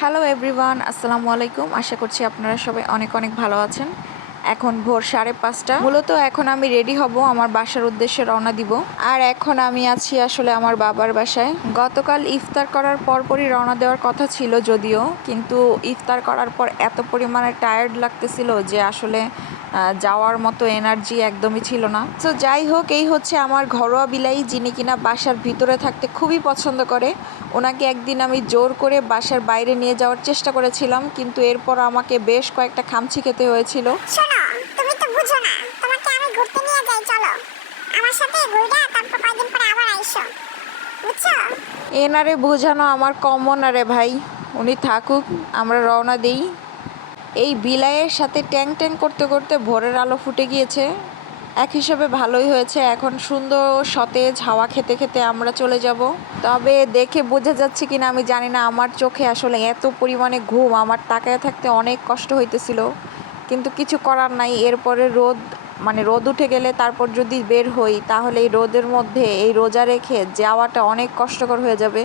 Hello everyone আসসালামু আলাইকুম আশা করছি আপনারা সবাই অনেক অনেক ভালো আছেন। এখন ভোর সাড়ে পাঁচটা। মূলত এখন আমি রেডি হব, আমার বাসার উদ্দেশ্যে রওনা দিব। আর এখন আমি আছি আসলে আমার বাবার বাসায়। গতকাল ইফতার করার পরপরই রওনা দেওয়ার কথা ছিল যদিও, কিন্তু ইফতার করার পর এত পরিমাণে টায়ার্ড লাগতেছিল যে আসলে যাওয়ার মতো এনার্জি একদমই ছিল না। তো যাই হোক এই হচ্ছে আমার ঘরোয়া বিলাই যিনি কিনা বাসার ভিতরে থাকতে খুবই পছন্দ করে। ওনাকে একদিন আমি জোর করে বাসার বাইরে নিয়ে যাওয়ার চেষ্টা করেছিলাম কিন্তু এরপর আমাকে বেশ কয়েকটা খামচি খেতে হয়েছিল। শোনো তুমি তো বুঝো না তোমাকে আমি ঘুরতে নিয়ে যাই চলো। আমার সাথে ঘুরে তারপর কয়েকদিন পরে আবার আইসো। বুঝছ? এনারে বোঝানো আমার কমন আরে ভাই। উনি থাকুক আমরা রওনা দিই। এই বিলাইয়ের সাথে ট্যাং ট্যাং করতে করতে ভোরের আলো ফুটে গিয়েছে। এক হিসাবে ভালোই হয়েছে, এখন সুন্দর সতেজ হাওয়া খেতে খেতে আমরা চলে যাব। তবে দেখে বোঝা যাচ্ছে কিনা আমি জানি না, আমার চোখে আসলে এত পরিমাণে ঘুম, আমার তাকায় থাকতে অনেক কষ্ট হইতেছিল। কিন্তু কিছু করার নাই, এরপরে রোদ মানে রোদ উঠে গেলে তারপর যদি বের হই, তাহলে এই রোদের মধ্যে এই রোজা রেখে যাওয়াটা অনেক কষ্টকর হয়ে যাবে।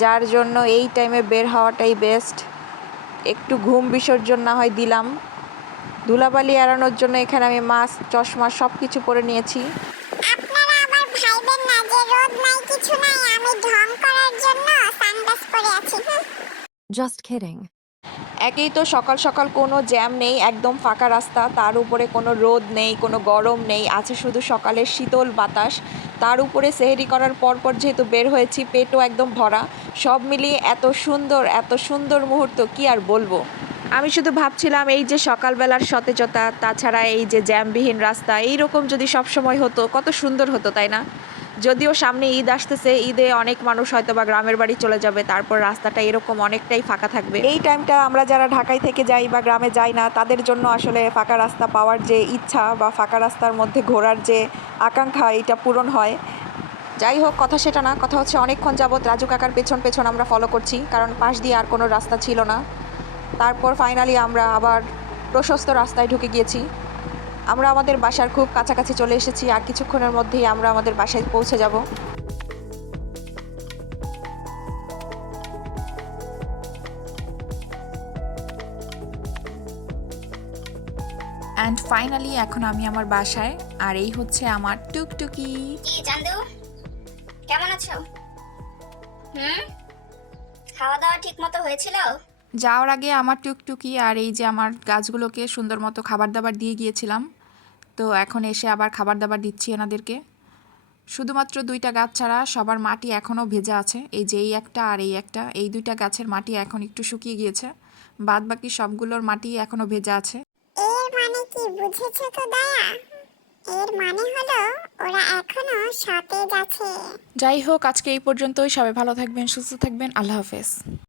যার জন্য এই টাইমে বের হওয়াটাই বেস্ট একটু ঘুম বিসর্জন না হয় দিলাম ধুলাবালি এড়ানোর জন্য এখানে আমি মাস্ক চশমা সব কিছু পরে নিয়েছি আপনারা আবার ভাইবেন না যে রোদ নাই কিছু নাই আমি ঢং করার জন্য সানগ্লাস পরে আছি হুম। Just kidding. একেই তো সকাল সকাল কোনো জ্যাম নেই একদম ফাঁকা রাস্তা তার উপরে কোনো রোদ নেই কোনো গরম নেই আছে শুধু সকালের শীতল বাতাস তার উপরে সেহেরি করার পরপর যেহেতু বের হয়েছি, পেটও একদম ভরা। সব মিলিয়ে এত সুন্দর এত সুন্দর মুহূর্ত, কি আর বলব? আমি শুধু ভাবছিলাম, এই যে সকালবেলার সতেজতা, তাছাড়া এই যে জ্যামবিহীন রাস্তা এই রকম যদি সব সময় হতো, কত সুন্দর হতো, তাই না? যদিও সামনে ঈদ আসতেছে, ঈদে অনেক মানুষ হয়তো বা গ্রামের বাড়ি চলে যাবে, তারপর রাস্তাটা এরকম অনেকটাই ফাঁকা থাকবে। এই টাইমটা আমরা যারা ঢাকায় থেকে যাই বা গ্রামে যাই না, তাদের জন্য আসলে ফাঁকা রাস্তা পাওয়ার যে ইচ্ছা বা ফাঁকা রাস্তার মধ্যে ঘোরার যে আকাঙ্ক্ষা, এটা পূরণ হয়। যাই হোক, কথা সেটা না, কথা হচ্ছে অনেকক্ষণ যাবৎ রাজু কাকার পেছন পেছন আমরা ফলো করছি, কারণ পাশ দিয়ে আর কোনো রাস্তা ছিল না। তারপর ফাইনালি আমরা আবার প্রশস্ত রাস্তায় ঢুকে গিয়েছি। আমরা আমাদের বাসার খুব কাছাকাছি চলে এসেছি আর কিছুক্ষণের মধ্যেই আমরা আমাদের বাসায় পৌঁছে যাব। অ্যান্ড ফাইনালি এখন আমি আমার বাসায় আর এই হচ্ছে আমার টুকটুকি। কি চান্দু? কেমন আছো? হুম? খাওয়া দাওয়া ঠিক মতো হয়েছিল? যাওয়ার আগে আমার টুকটুকি আর এই যে আমার গাছগুলোকে সুন্দর মতো খাবার দাবার দিয়ে গিয়েছিলাম। তো এখন এসে আবার খাবার দাবার দিচ্ছি এনাদেরকে। শুধুমাত্র দুইটা গাছ ছাড়া সবার মাটি এখনও ভেজা আছে। এই যে এই একটা আর এই একটা এই দুইটা গাছের মাটি এখন একটু শুকিয়ে গিয়েছে। বাদ বাকি সবগুলোর মাটি এখনও ভেজা আছে। এর মানে কি বুঝেছ তো দয়া? এর মানে হলো ওরা এখনও সতেজ আছে। যাই হোক আজকে এই পর্যন্তই। সবাই ভালো থাকবেন সুস্থ থাকবেন। আল্লাহ হাফেজ।